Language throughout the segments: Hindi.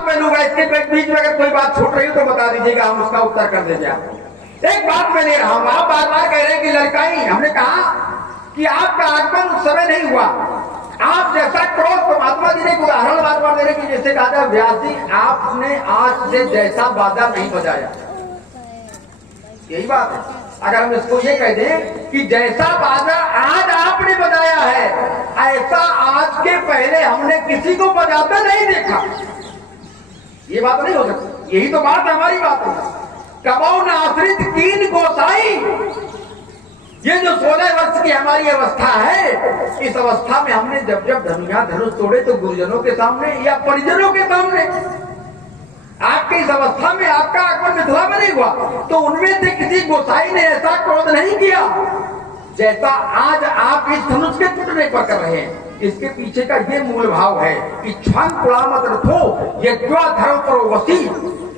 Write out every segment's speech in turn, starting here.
बात मैं लूंगा, इसके बीच में अगर कोई बात छूट रही हो तो बता दीजिएगा, हम उसका उत्तर कर देंगे आपको। एक बात मैं ले रहा हूं, आप बार बार कह रहे हैं कि लड़काई, हमने कहा कि आपका आगमन उस समय नहीं हुआ। आप जैसा क्रोध, तो महात्मा जी ने एक उदाहरण बार बार दे रहे कि जैसे कहा व्यास जी आपने आज से जैसा बाजा नहीं बजाया, यही बात है। अगर हम इसको ये कह दें कि जैसा बाजा आज आपने बजाया है, ऐसा आज के पहले हमने किसी को बजाते नहीं देखा, ये बात नहीं हो सकती। यही तो बात हमारी बात है। कबौ नाश्रित कीन गोसाई, ये जो 16 वर्ष की हमारी अवस्था है, इस अवस्था में हमने जब जब धनुष तोड़े तो गुरुजनों के सामने या परिजनों के सामने, आपके इस अवस्था में आपका आगमन मिथिला में नहीं हुआ, तो उनमें से किसी गोसाई ने ऐसा क्रोध नहीं किया जैसा आज आप इस धनुष के टूटने पर कर रहे हैं। इसके पीछे का ये मूल भाव है कि क्षण पुलामत रथो यज्ञा धर्म पर वसी,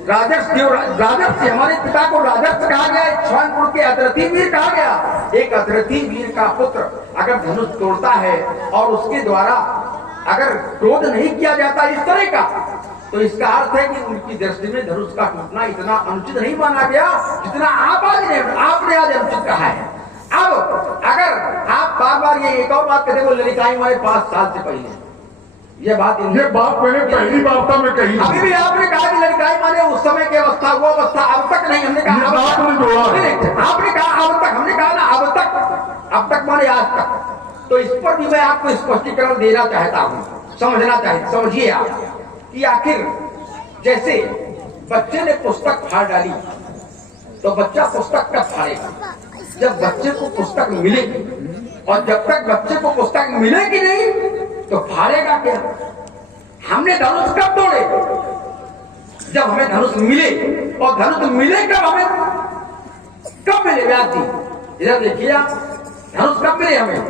राजर्षि, हमारे पिता को राजर्षि कहा गया, क्षणपुर के अतिरथी वीर कहा गया। एक अतिरथी वीर का पुत्र अगर धनुष तोड़ता है और उसके द्वारा अगर क्रोध नहीं किया जाता इस तरह का, तो इसका अर्थ है कि उनकी दृष्टि में धनुष का टूटना इतना अनुचित नहीं माना गया जितना आपने आज अनुचित कहा है। अब अगर आप बार बार ये एक और बात कहते हो, ललिताई हमारे 5 साल से पहले, ये बात मैंने पहली वार्ता में कही। अभी भी आपने कहा कि ललिताई माने उस समय की अवस्था, वो अवस्था अब तक नहीं, हमने कहा आपने कहा अब तक, हमने कहा ना अब तक माने आज तक। तो इस पर भी मैं आपको स्पष्टीकरण देना चाहता हूँ, समझिए आप कि आखिर जैसे बच्चे ने पुस्तक फाड़ डाली तो बच्चा पुस्तक कब फाड़ेगा? जब बच्चे को पुस्तक मिलेगी, और जब तक बच्चे को पुस्तक मिलेगी नहीं तो फाड़ेगा क्या? हमने धनुष कब तोड़े? जब हमें धनुष मिले, और धनुष मिले कब मिले व्यास जी? इधर देखिए आप, धनुष कब मिले हमें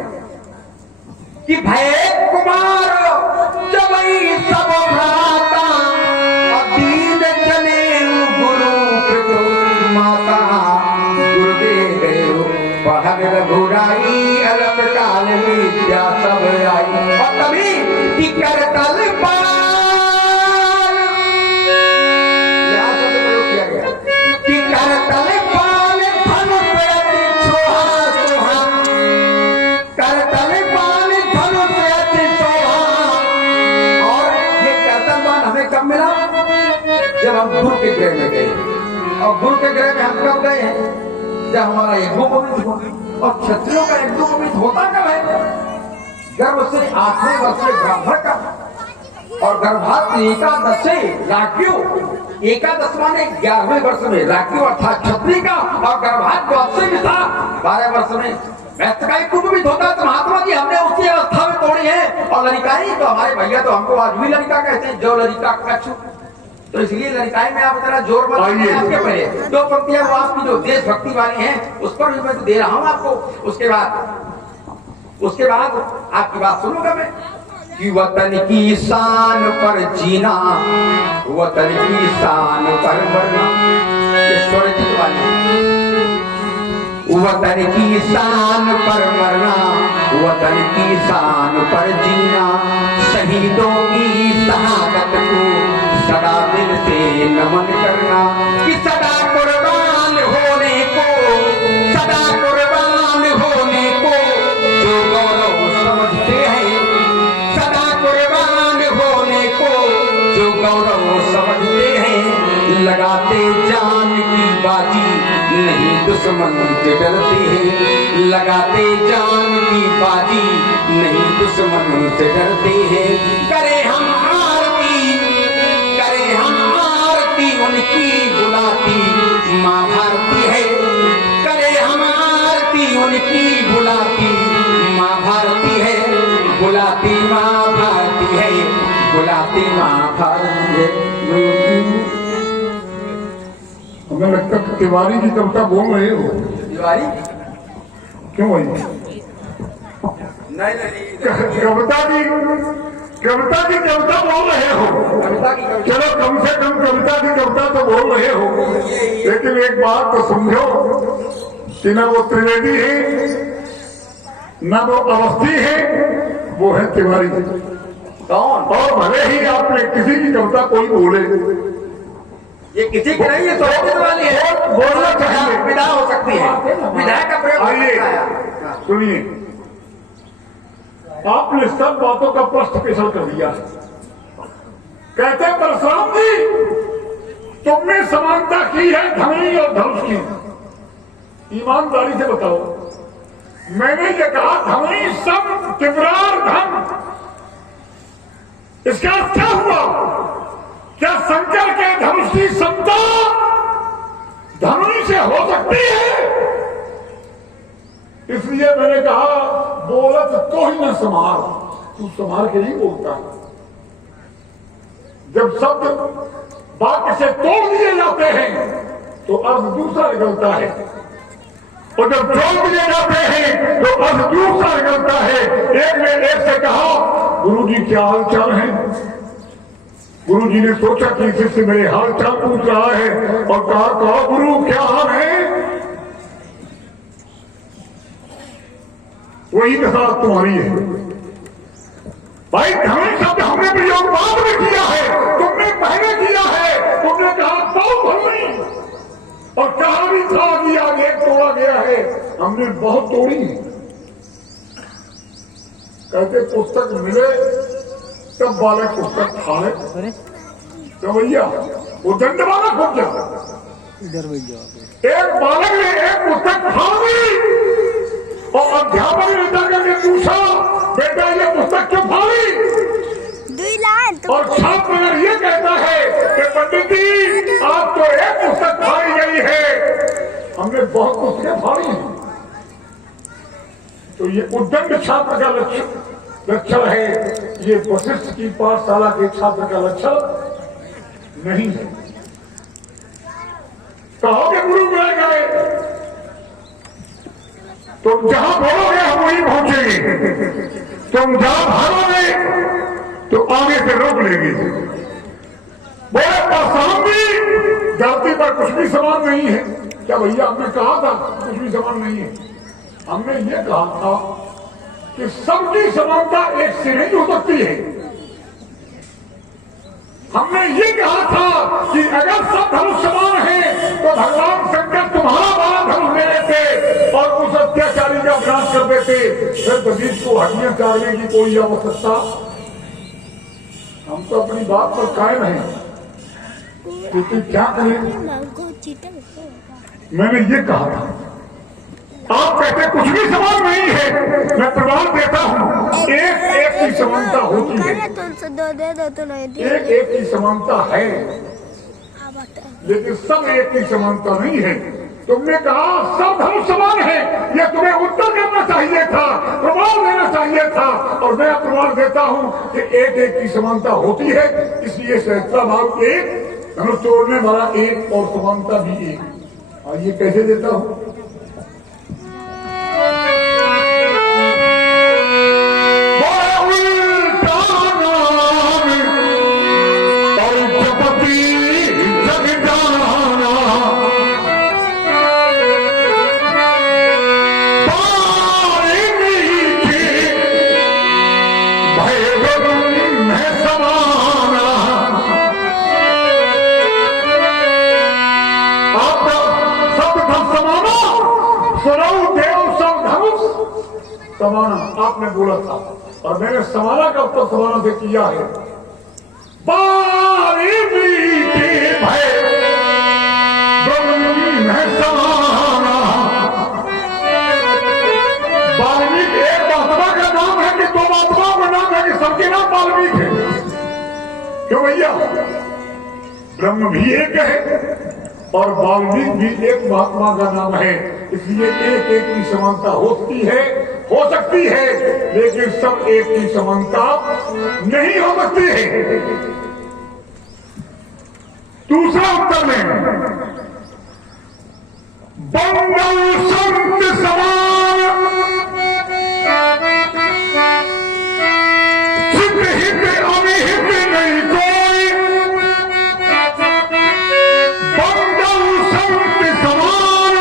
कि भय कुमार जब सब भ्राता, दीन जने गुरु माता, गुरुदेव पढ़ रघुराई, अलग काल विद्या सब आई। और तभी कि करतल पाल, यह शब्द प्रयोग किया गया कि करतल पाल धनुष अति सोहा सोहा, करतल पाल धनुष अति सोहा। और ये करतल पाल हमें कब मिला? जब हम गुरु के गृह में गए, और गुरु के गृह में हम कब गए हैं? जब हमारा यज्ञोपवीत हुआ। और क्षत्रियों का यज्ञोपवीत होता कब है? गर्भ से 8वें वर्ष में ब्राह्मण का, और गर्भात एकादश से राज्यों, एकादश माने 11वें वर्ष में राज्यों अर्थात क्षत्रिय का, और गर्भात 12 वर्ष में वैश्य का यज्ञोपवीत होता है। तो महात्मा जी हमने उसी अवस्था में तोड़ी है। और ललिताई तो हमारे भैया तो हमको आज भी ललिता कहते हैं, जो ललिता कछु, तो इसलिए ललिताई में आप इतना जोर मत दीजिए। आपके पहले 2 पंक्तियां वो आपकी जो देशभक्ति वाली हैं उस पर भी मैं तो दे रहा हूं आपको। उसके बाद आपकी बात सुनूंगा मैं कि वतन की शान पर जीना, वतन की शान पर मरना, ये स्वरचित वाली, वतन की शान पर मरना, वतन की शान पर जीना, शहीदों की शहादत को सदा दिल से नमन करना, कि सदा कुर्बान होने को, सदा कुर्बान होने को जो गौरव समझते हैं, सदा कुर्बान होने को जो गौरव समझते हैं, लगाते जान की बाजी नहीं दुश्मन से डरते हैं, लगाते जान की बाजी नहीं दुश्मन से डरते हैं। करे हम उनकी बुलाती माँ भारती है, करे हम आरती उनकी बुलाती माँ भारती है, बुलाती माँ भारती है, बुलाती माँ भारती है। हमें लगता है तिवारी जी कविता बोल रहे हो। तिवारी क्यों भाई? नहीं कविता की कविता बोल रहे हो। चलो कम से कम कविता की कविता तो बोल रहे हो, लेकिन एक बात तो समझो कि ना वो त्रिवेदी है, ना वो अवस्थी है, वो है तिवारी। कौन? और भले ही आपने किसी की कविता कोई बोले, ये किसी की नहीं, ये सोचने वाली है, बोलना चाहिए, विधा हो सकती है, विधायक का प्रयोग हो सकता है। सुनिए, आपने सब बातों का प्रश्न पेश कर दिया है। कहते हैं परशुराम जी, तुमने समानता की है धनुष और धनुष की। ईमानदारी से बताओ, मैंने ये कहा धनुष सम तिवरार धन, इसका क्या हुआ? क्या शंकर के धनुष की समता धनुष से हो सकती है? इसलिए मैंने कहा बोलत तो ही न समार, तू समार के नहीं बोलता है। जब शब्द वाक्य से तोड़ दिए जाते हैं तो अर्थ दूसरा निकलता है, और जब जोड़ दिए जाते हैं तो अर्थ दूसरा निकलता है। एक ने एक से कहा गुरुजी क्या हाल चाल है? गुरुजी ने सोचा कि शिष्य मेरे हाल चाल पूछ रहा है और कहा गुरु क्या हाल है? वही दशा तुम्हारी है भाई। धनुष शब्द हमने प्रयोग बाद में किया है, तुमने पहले किया है। तुमने कहा बहुत धनुष, और कहा भी था कि आगे तोड़ा गया है, हमने बहुत तोड़ी है। कहते पुस्तक मिले तब बालक पुस्तक फाड़े, तो भैया वो दंड बालक हो गया। एक बालक ने एक पुस्तक फाड़ दी और अध्यापक ने जाकर पूछा बेटा ये पुस्तक क्यों फाड़ी? और छात्र अगर ये कहता है कि पंडित जी आप तो एक पुस्तक फाड़ी गई है, हमने बहुत पुस्तकें फाड़ी हैं, तो ये उद्दंड छात्र का लक्षण है, ये वशिष्ठ की पाठशाला के छात्र का लक्षण नहीं है। कहोगे गुरु मिल गए, तुम जहां बोलोगे हम वहीं पहुंचेंगे, तुम जहां भागोगे तो आगे से रोक लेंगे। बोले परशुराम जी जाति पर कुछ भी समान नहीं है। क्या भैया हमने कहा था कुछ भी समान नहीं है? हमने ये कहा था कि सबकी समानता एक से नहीं हो सकती है। हमने ये कहा था कि अगर सब धनुष समान है तो भगवान शंकर तुम्हारा बड़ा धनुष ले लेते और उस अत्याचारी का विनाश कर देते, फिर दलीप को हड्डियां काटने की कोई आवश्यकता। हम तो अपनी बात पर कायम हैं, क्योंकि क्या करें, मैंने ये कहा था। आप कहते कुछ भी समान नहीं है, मैं प्रमाण देता हूं एक एक की समानता होती है, एक एक की समानता है, लेकिन सब एक की समानता नहीं है। तुमने कहा सब धनुष समान है, यह तुम्हें उत्तर करना चाहिए था, प्रमाण देना चाहिए था, और मैं प्रमाण देता हूं कि एक एक की समानता होती है। इसलिए सहस्त्र भाव एक, धनुष तोड़ने वाला एक और समानता भी एक। और ये कैसे देता हूं? समाना आपने बोला था और मैंने समाना का उत्तर समाना से किया है। बारी बीते भय समाना, वाल्मीकि एक महात्मा का नाम है कि दो महात्माओं का नाम है कि सबके नाम वाल्मीकि है? क्यों भैया? ब्रह्म भी एक है और वाल्मीकि भी एक महात्मा का नाम है, इसलिए एक एक की समानता होती है, हो सकती है, लेकिन सब एक की समानता नहीं हो सकती है। दूसरा उत्तर में बंदल संत समान चित हित अनिहित नहीं कोई, बंदल संत समान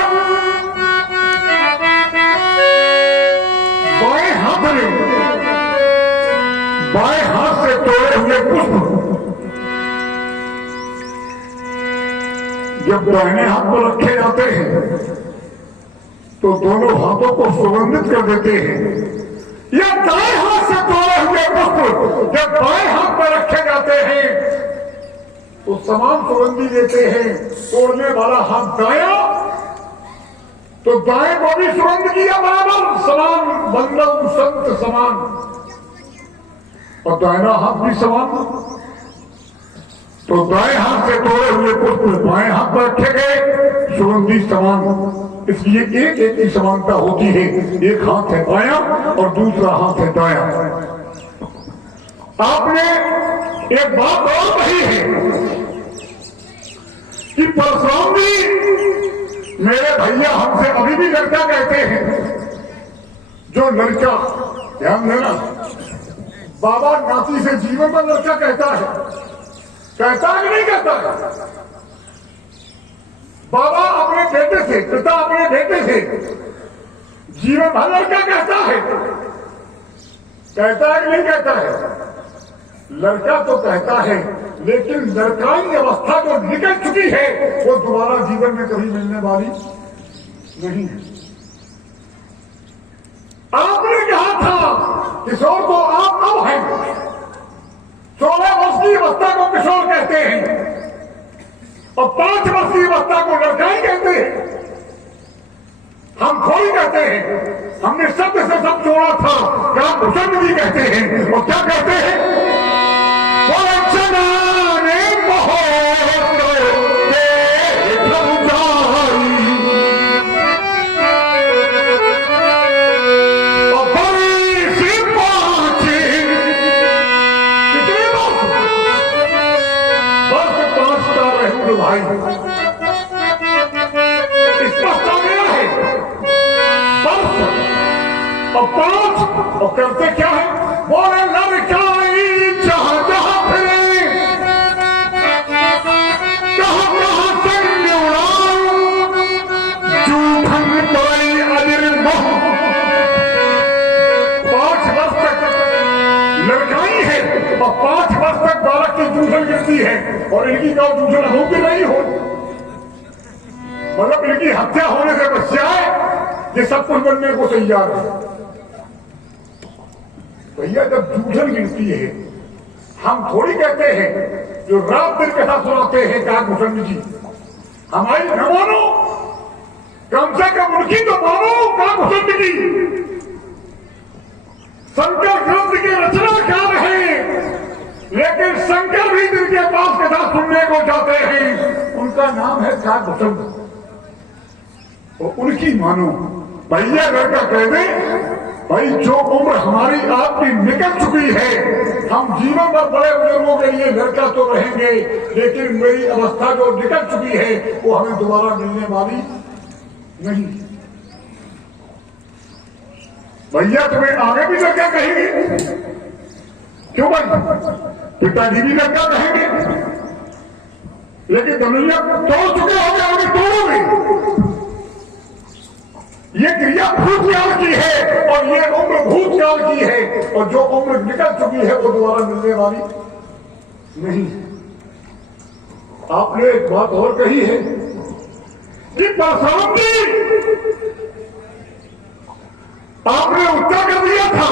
बाएं हाथ से जब दाहिने हाथ पर रखे जाते हैं तो दोनों हाथों को सुगंधित कर देते हैं। या दाएं हाथ से तोड़े हुए पुष्प जब बाएं हाथ पर रखे जाते हैं तो समान सुगंधी देते हैं। तोड़ने वाला हाथ दाया तो दाएं को भी सुगंध किया बराबर समान, बंदम संत समान, और दाहिना हाथ भी समान। तो दाएं हाथ से तोड़े हुए पुष्प बाएं हाथ पर रखे गए, सुगंधी समान। इसलिए एक एक की समानता होती है। एक हाथ है बायां और दूसरा हाथ है दायां। आपने एक बात और कही है कि परशुराम जी, मेरे भैया हमसे अभी भी लड़का कहते हैं। जो लड़का, ध्यान देना, बाबा नाती से जीवन पर लड़का कहता है, कहता है कि नहीं कहता है? बाबा अपने बेटे से, पिता अपने बेटे से जीवन भर लड़का कहता है कि नहीं कहता है? लड़का तो कहता है, लेकिन लड़काई अवस्था जो निकल चुकी है वो दोबारा जीवन में कभी मिलने वाली नहीं है। आपने कहा था किशोर को आप अब हैं, 16 वर्ष की अवस्था को किशोर कहते हैं और 5 वर्ष की अवस्था को लड़काई कहते हैं। हम थोड़ी कहते हैं, हमने शब्द से सब जोड़ा था। क्या भूषण जी कहते हैं और क्या कहते हैं? भाई स्पष्ट आ गया है। बस और 5 और करते क्या है? बोले लड़काई जहां जहां फिरे, जहां जहां संग उड़ाऊं, जूठन पड़ई अजर मोह। 5 वर्ष तक लड़काई है और 5 वर्ष तक बालक की जूठन गिरती है और इनकी का जूठन हो कि नहीं हो, मतलब इनकी हत्या होने से बच जाए, ये सब कुछ बनने को तैयार है। भैया जब जूठन गिरती है, हम थोड़ी कहते हैं जो रात दिन कथा सुनाते हैं काकभूषण जी, हमारी न मानो, कम से कम उनकी तो मानो काकभूषण जी। शंकर ग्रंथ की रचनाकार है, लेकिन शंकर भी जिनके पास कथा सुनने को जाते हैं उनका नाम है काकभूषण, और उनकी मानो। भैया लड़का कह दे, भाई जो उम्र हमारी आपकी निकल चुकी है, हम जीवन भर बड़े बुजुर्गों के लिए लड़का तो रहेंगे, लेकिन मेरी अवस्था जो निकल चुकी है वो हमें दोबारा मिलने वाली नहीं। भैया तुम्हें आगे भी लड़का कहेंगे, क्यों भाई? पिताजी भी लड़का कहेंगे, लेकिन दुनिया तोड़ चुके होंगे, आगे तोड़ोगे। ये क्रिया भूतकाल की है और ये उम्र भूतकाल की है, और जो उम्र निकल चुकी है वो दोबारा मिलने वाली नहीं। आपने एक बात और कही है कि परशुराम जी, आपने उत्तर कर दिया था,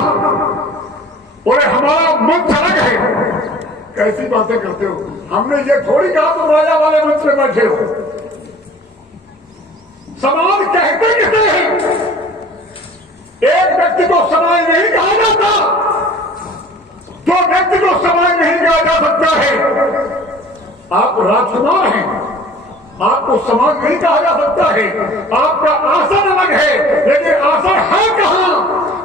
बोले हमारा मंच अलग है। कैसी बातें करते हो? हमने ये थोड़ी कहा तुम राजा वाले मंच में बैठे हो। समाज कहते किसे हैं? एक व्यक्ति को समाज नहीं कहा जाता, दो व्यक्ति को समाज नहीं कहा जा सकता है। आप राजकुमार हैं, आपको समाज नहीं कहा जा सकता है। आपका आसन अलग है, लेकिन आसन है कहां?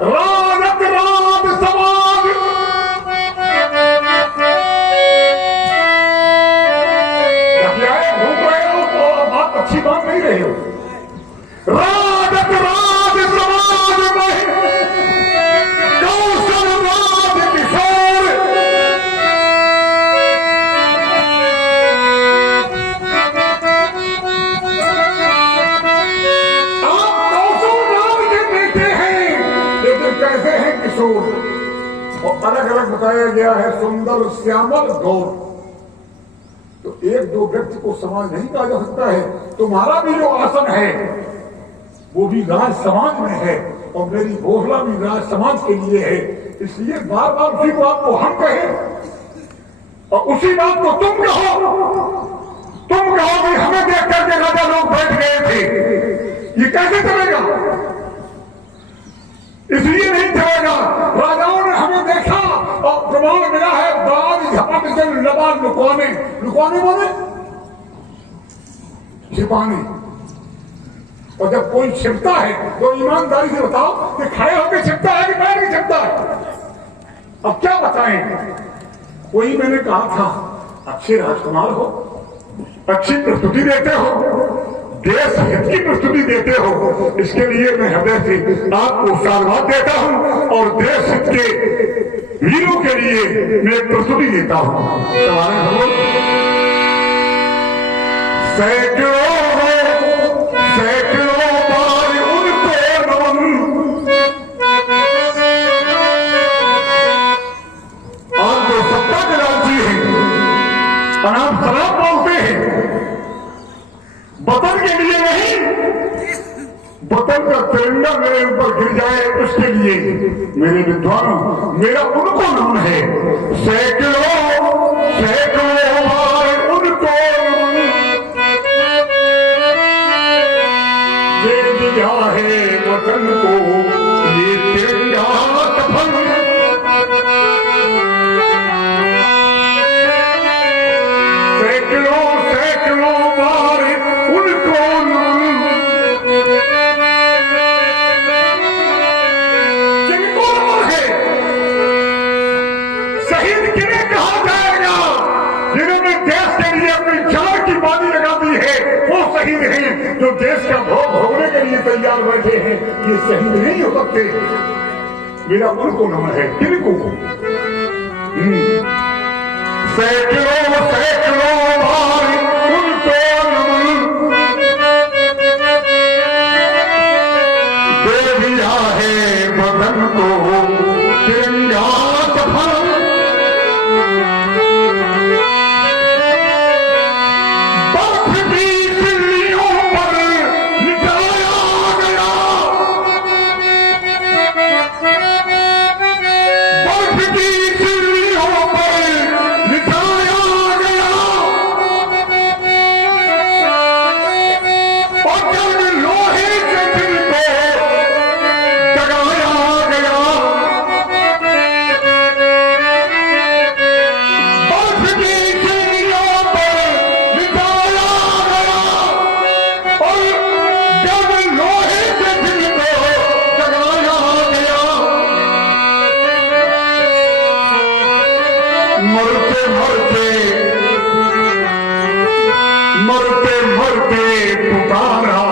राजत राज समाज। घूम रहे हो तो बात अच्छी बात नहीं रही हो। राजत राज समाज में कौशल राज किशोर, आप कौशल राज के बेटे हैं, लेकिन कैसे हैं किशोर? और अलग अलग बताया गया है, सुंदर श्यामल गौर। तो एक दो व्यक्ति को समाज नहीं कहा जा सकता है। तुम्हारा भी जो आसन है वो भी राज समाज में है और मेरी घोषणा भी राज समाज के लिए है। इसलिए बार बार उसी बात को हम कहें और उसी बात को तुम कहो कि हमें देख करके राजा लोग बैठ गए थे, ये कैसे चलेगा? इसलिए नहीं चलेगा। राजाओं ने हमें देखा और प्रमाण मिला है, बाद झपट से लबाद लुकवाने बोले छिपाने। और जब कोई छिपता है तो ईमानदारी से बताओ कि खड़े होकर छिपता है कि बैठ के छिपता है? अब क्या बताएं? कोई मैंने कहा था अच्छे राजकुमार हो, अच्छी प्रस्तुति देते हो, देश हित की प्रस्तुति देते हो, इसके लिए मैं हृदय से आपको साधुवाद देता हूं और देश हित के वीरों के लिए मैं एक प्रस्तुति देता हूं। सैकड़ों बार उनको नमन, आप जो सत्ता के राजी हैं और आप शराब बोलते हैं, वतन के लिए नहीं, वतन का तिरंगा मेरे ऊपर गिर जाए उसके लिए मेरे विद्वानों मेरा उनको नमन है। सैकड़ों बार उनको दे दिया है वतन को ये तिरंगा कफन। सैकड़ों बार उनको जिनको है शहीद किन्हें कहा जाएगा? जिन्होंने देश के लिए अपनी जान की बाजी लगा दी है वो शहीद हैं। जो देश का भोग भोगने के लिए तैयार बैठे हैं ये शहीद नहीं हो सकते। मेरा उनको नमन है। किनको? सैकड़ों बार उनको नमन, दे दिया है वतन को तिरंगा कफन। बर्फ की सिल्लियों पर लिटाया गया, बर्फ की सिल्लियों पर लिटाया गया और जब लोहे के दिल को जगाया गया, बर्फ की सिल्लियों पर लिटाया गया और जब लोहे के दिल को जगाया गया, मरते मरते पुकारा,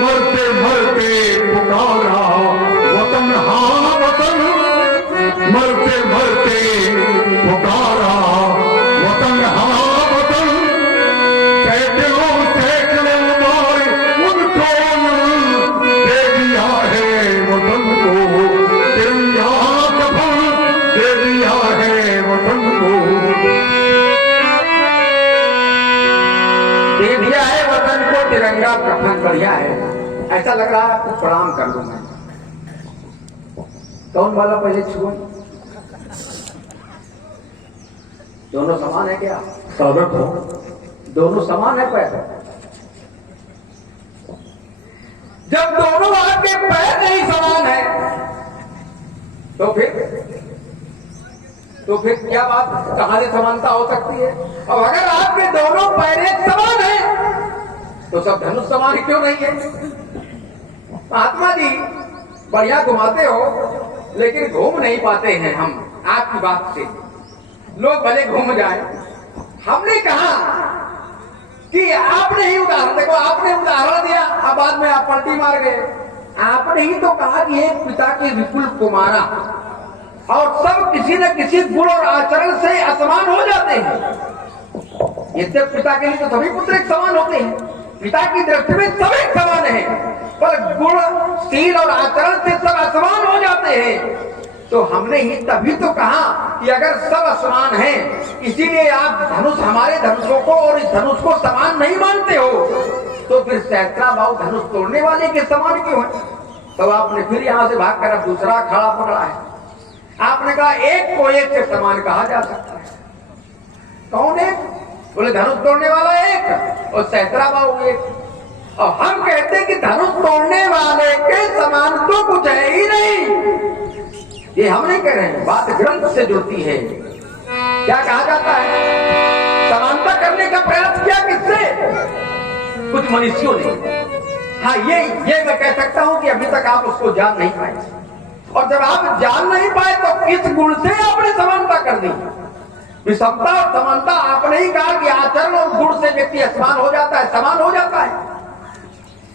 मरते मरते पुकारा वतन, हाँ वतन, मरते मरते पुकारा वतन, हाँ वतन। सैकड़ों बार उनको दे दिया है वतन को तिरंगा कफन, दे दिया है वतन को। दे दिया है वतन को तिरंगा कफन। बढ़िया है। ऐसा लग रहा है आपको प्रणाम कर लूं मैं। कौन वाला पहले छुओ? दोनों समान है क्या? साधक हो, दोनों समान है पैर? जब दोनों आपके पैर नहीं समान है तो फिर क्या बात, कहां से समानता हो सकती है? और अगर आपके दोनों पैर एक समान है तो सब धनुष समान क्यों नहीं है? महात्मा जी बढ़िया घुमाते हो लेकिन घूम नहीं पाते हैं हम आपकी बात से। लोग भले घूम जाए, हमने कहा कि आपने ही उदाहरण, देखो आपने उदाहरण दिया, अब बाद में आप पलटी मार गए। आपने ही तो कहा कि एक पिता के विपुल कुमारा और सब किसी न किसी गुण और आचरण से असमान हो जाते हैं। यद्यप पिता के लिए तो सभी पुत्र एक समान होते हैं, पिता की दृष्टि में सब एक समान है, पर गुण, शील और आचरण से सब असमान हो जाते हैं। तो हमने ही तभी तो कहा कि अगर सब समान हैं, इसीलिए आप धनुष हमारे धनुषों को और इस धनुष को समान नहीं मानते हो, तो फिर सहस्त्राबाहु धनुष तोड़ने वाले के समान क्यों है? तो आपने फिर यहां से भागकर अब दूसरा खड़ा पकड़ा है। आपने कहा एक को एक से समान कहा जा सकता है। कौन है? बोले धनुष तोड़ने वाला एक और सहस्त्राबाहु एक। और हम कहते हैं कि धनुष तोड़ने वाले के समान तो कुछ है ही नहीं। ये हम नहीं कह रहे हैं, बात ग्रंथ से जुड़ती है। क्या कहा जाता है? समानता करने का प्रयास किया किससे? कुछ मनुष्यों ने। हाँ, ये मैं कह सकता हूं कि अभी तक आप उसको जान नहीं पाए। और जब आप जान नहीं पाए तो किस गुण से आपने समानता कर दी? विषमता और समानता आपने ही कहा कि आचरण और गुण से व्यक्ति असमान हो जाता है, समान हो जाता है।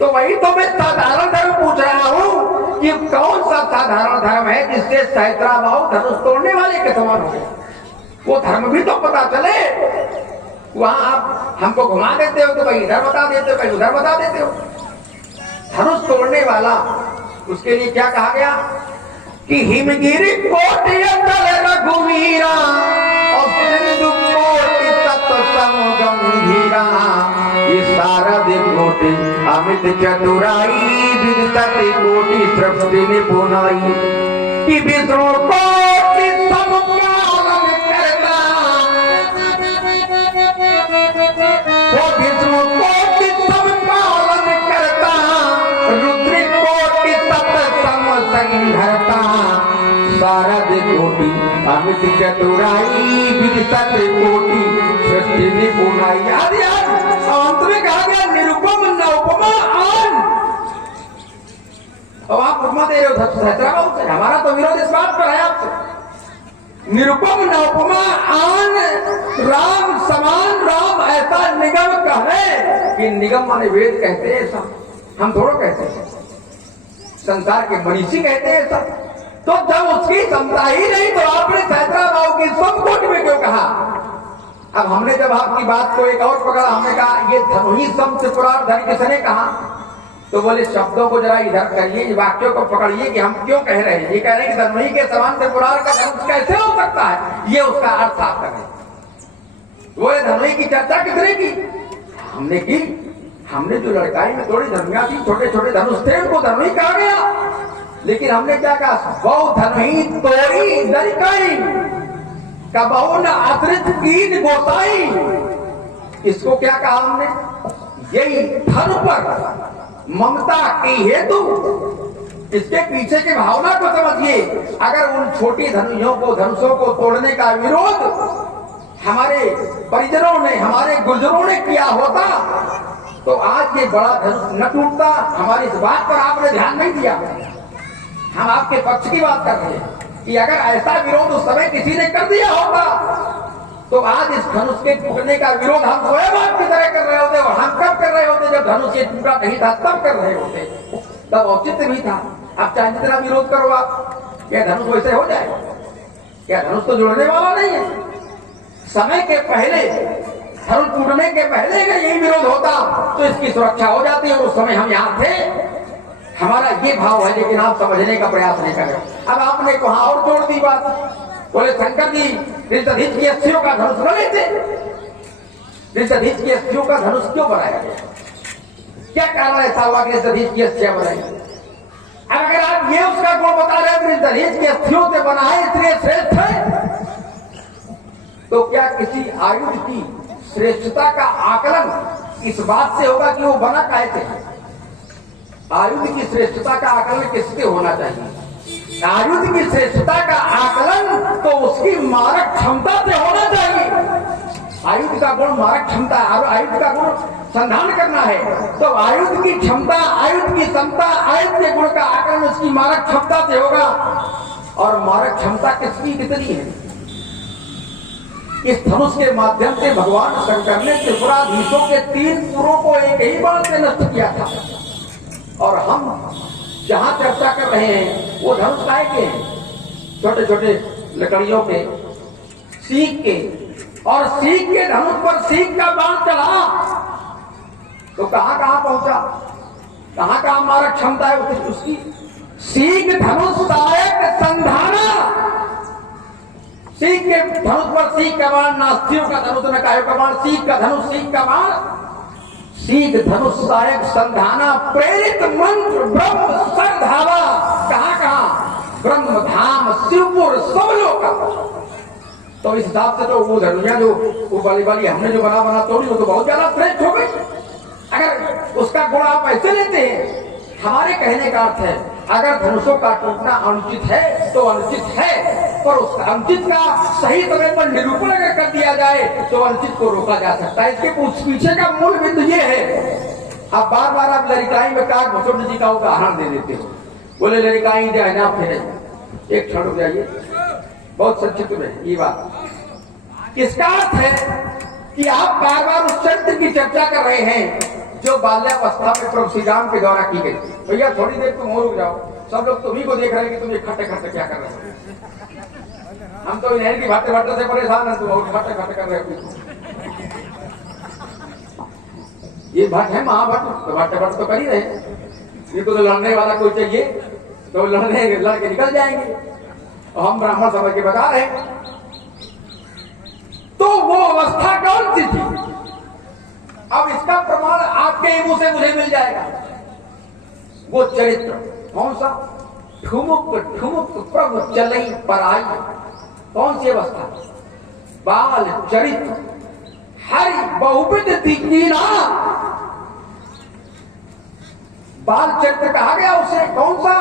तो वही तो मैं साधारण धर्म पूछ रहा हूं कि कौन सा साधारण धर्म है जिससे सहस्त्राबाहु धनुष तोड़ने वाले के समान हो गए? वो धर्म भी तो पता चले। वहां आप हमको घुमा देते हो तो भाई इधर बता देते हो, कहीं उधर बता देते हो। धनुष तोड़ने वाला, उसके लिए क्या कहा गया कि हिमगिरी कोटि रघुवीरा और सिंधु कोटि सतसम गंभीरा, ये सारा दिन कोटि अमित चतुराई विदतति कोटि सृष्टि निपुणाई, कि विष्णु कोटि सब पालन करता, वो विष्णु कोटि सब पालन करता, रुद्र कोटि सतसम संघरता, शारद कोटि अमित चतुराई विदतति कोटि सृष्टि निपुणाई। आदि अंत में कहा गया निरुपम न उपमा आन। अब आप उपमा दे रहे हो सहस्त्राबाहु से, हमारा तो विरोध इस बात पर है आपसे। निरुपम न उपमा आन, राम समान राम ऐसा निगम कहे कि निगम माने वेद कहते हैं ऐसा, हम थोड़ा कहते हैं, संसार के मनीषी कहते हैं ऐसा। तो जब उसकी क्षमता ही नहीं तो आपने सहस्त्राबाहु की सब कोटि में क्यों कहा? अब हमने जब आपकी बात को एक और पकड़ा, हमने कहा ये धनुही सम त्रिपुरार धन किसने कहा? तो बोले शब्दों को जरा इधर करिए, वाक्यों को पकड़िए कि हम क्यों कह रहे हैं। ये कह रहे हैं कि धनुही के समान त्रिपुरार का धनुष कैसे हो सकता है, ये उसका अर्थ आप करें। बोले धनुही की चर्चा किसने की? हमने की। हमने जो लड़काई में थोड़ी धनुया थी, छोटे छोटे धनुष थे, उनको धनुही कहा गया। लेकिन हमने क्या कहा? बहु धनुही तोड़ी लड़काई का बहु न आश्रित कीन गोसाई। इसको क्या कहा हमने? यही धन पर ममता की हेतु, इसके पीछे की भावना को समझिए। अगर उन छोटी धनुषों को धनुषों को तोड़ने का विरोध हमारे परिजनों ने, हमारे गुर्जरों ने किया होता तो आज ये बड़ा धनुष न टूटता। हमारी इस बात पर आपने ध्यान नहीं दिया। हम आपके पक्ष की बात कर रहे हैं कि अगर ऐसा विरोध उस समय किसी ने कर दिया होता तो आज इस धनुष के टूटने का विरोध हम स्वयं आपकी तरह कर रहे होते। और हम कब कर रहे होते? जब धनुष ये टूटा नहीं था तब कर रहे होते, तब औचित्य भी था। अब चाहे जितना विरोध करो आप, क्या धनुष वैसे हो जाए? क्या धनुष तो जुड़ने वाला नहीं है? समय के पहले, धनुष टूटने के पहले अगर यही विरोध होता तो इसकी सुरक्षा हो जाती। और उस समय हम यहाँ थे, हमारा ये भाव है, लेकिन आप समझने का प्रयास नहीं कर रहे। अब आपने वहां और जोड़ दी बात। बोले शंकर जी वृषधीज की अस्थियों का धनुष बने थे। वृषधीज की अस्थियों का धनुष क्यों बनाया गया? क्या कारण ऐसा हुआ कि वृषधीज की अस्थियां बनाई? अब अगर आप ये उसका गुण बता रहे हैं वृषधीज की अस्थियों से बना है इसलिए श्रेष्ठ है, तो क्या किसी आयुध की श्रेष्ठता का आकलन इस बात से होगा कि वो बना काहे थे? आयुध की श्रेष्ठता का आकलन किससे होना चाहिए? आयुध की श्रेष्ठता का आकलन तो उसकी मारक क्षमता से होना चाहिए। आयुध का गुण मारक क्षमता, आयुध का गुण संधान करना है तो आयुध की क्षमता, आयुध की क्षमता, आयुध के गुण का आकलन उसकी मारक क्षमता से होगा। और मारक क्षमता किसकी कितनी है? इस धनुष के माध्यम से भगवान शंकर ने त्रिपुराधीशों के 3 पुरों को एक ही बाण से नष्ट किया था। और हम जहां चर्चा कर रहे हैं वो धनुष काय के हैं? छोटे छोटे लकड़ियों के, सीख के। और सीख के धनुष पर सीख का बाण चला तो कहां कहां पहुंचा? कहां कहां मारक क्षमता है उसकी? सीख धनुष सहायक संधाना। सीख के धनुष पर सीख का बाण, नास्तियों का धनुष न कायो का बाण, सीख का धनुष सीख का बाण। सीख धनुष सहायक संधाना, प्रेरित मंत्र ब्रह्म सर धावा। कहां कहां? ब्रह्म धाम शिवपुर सब लोग का। तो इस हिसाब से तो वो धनुषिया जो वो वाली हमने जो बना तोड़ी, वो तो बहुत ज्यादा श्रेष्ठ हो गई। अगर उसका गुण आप ऐसे लेते हैं, हमारे कहने का अर्थ है अगर धनुषों का टूटना अनुचित है तो अनुचित है, पर उस अनुचित का सही समय पर निरूपण अगर कर दिया जाए तो अनुचित को रोका जा सकता है। इसके पीछे का मूल बिंदु ये है। आप बार बार आप ललिताई में काग भुसुंड जी का उदाहरण दे देते हो, बोले ललिताई देना फिर एक क्षण हो जाइए, बहुत संक्षिप्त में ये बात। इसका अर्थ है कि आप बार बार उस चरित्र की चर्चा कर रहे हैं जो बाल्यावस्था में प्रभु श्री राम के द्वारा की गई। भैया थोड़ी देर तुम और रुक जाओ, सब लोग तुम्ही को देख रहे हैं कि तुम इकट्ठे खट्टे क्या कर रहे हो। हम तो इन्हें की भाटे भाटे से परेशान है, तुम और खट्टे खट्टे कर रहे हो। ये भट्ट है महाभट्ट, तो भाटे भाटे तो कर ही रहे। इनको तो लड़ने वाला कोई चाहिए तो लड़के निकल जाएंगे, और हम ब्राह्मण समझ के बता रहे हैं। तो वो अवस्था कौन सी थी? अब इसका प्रमाण आपके मुंह से मुझे मिल जाएगा। वो चरित्र कौन सा? ठुमुक ठुमुक प्रभु चलई पराई। कौन सी अवस्था? बाल चरित्र हरि बहुविध दीना। बाल चरित्र कहा गया उसे। कौन सा?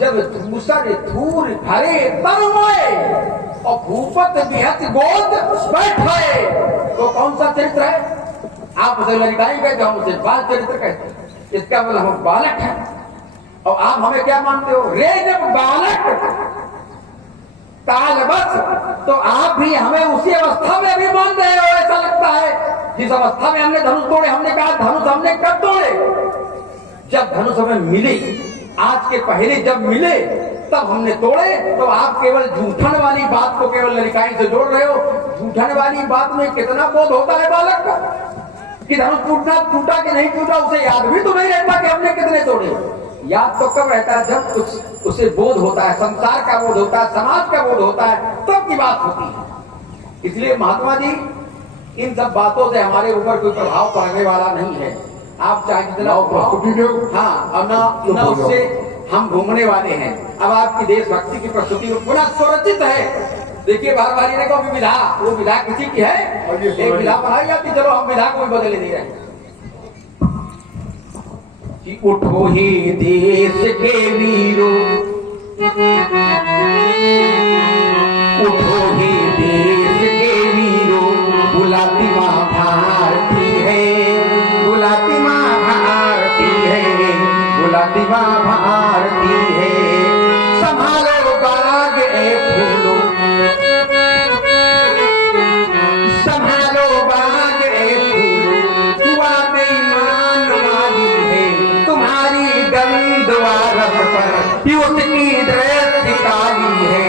जब धूसर धूर भरे तनमय और भूपत बिहत गोद बैठाए। तो कौन सा चरित्र है? आप उसे ललिताई कहते हो, हम उसे बाल चरित्र कहते हैं। इसका मतलब हम बालक हैं, और आप हमें क्या मानते हो? रे जब बालक तालबस, तो आप भी हमें उसी अवस्था में अभी मान रहे हो। ऐसा लगता है जिस अवस्था में हमने धनुष तोड़े। हमने कहा धनुष हमने कब तोड़े? जब धनुष हमें मिले, आज के पहले जब मिले तब हमने तोड़े। तो आप केवल झूठन वाली बात को केवल ललिताई से जोड़ रहे हो। झूठन वाली बात में कितना बोध होता है बालक का कि धनुष टूटा कि नहीं टूटा, उसे याद भी तो नहीं रहता कि हमने कितने तोड़े। याद तो कब रहता है? जब कुछ उसे बोध होता है, संसार का बोध होता है, समाज का बोध होता है, तब की बात होती है। इसलिए महात्मा जी, इन सब बातों से हमारे ऊपर कोई प्रभाव पड़ने वाला नहीं है। आप चाहे कितना हाँ, और न उससे हम घूमने वाले हैं। अब आपकी देशभक्ति की प्रस्तुति पुनः स्वरचित है। देखिए बारबारी ने कहा विधा, वो विधा किसी की है, एक विधा बनाई जाती। चलो हम विधा को भी बदले दे रहे हैं कि उठो ही देश के वीरों, उठो ही देश के वीरों, बुलाती माँ भारती है, बुलाती माँ भारती है, बुलाती माँ भारती है। संभालो बाग ए फूलो, संभालो बाग ए फूलो, दुआ बेईमान वाली है, तुम्हारी गंध वारस पर उसकी दृष्टि काली है।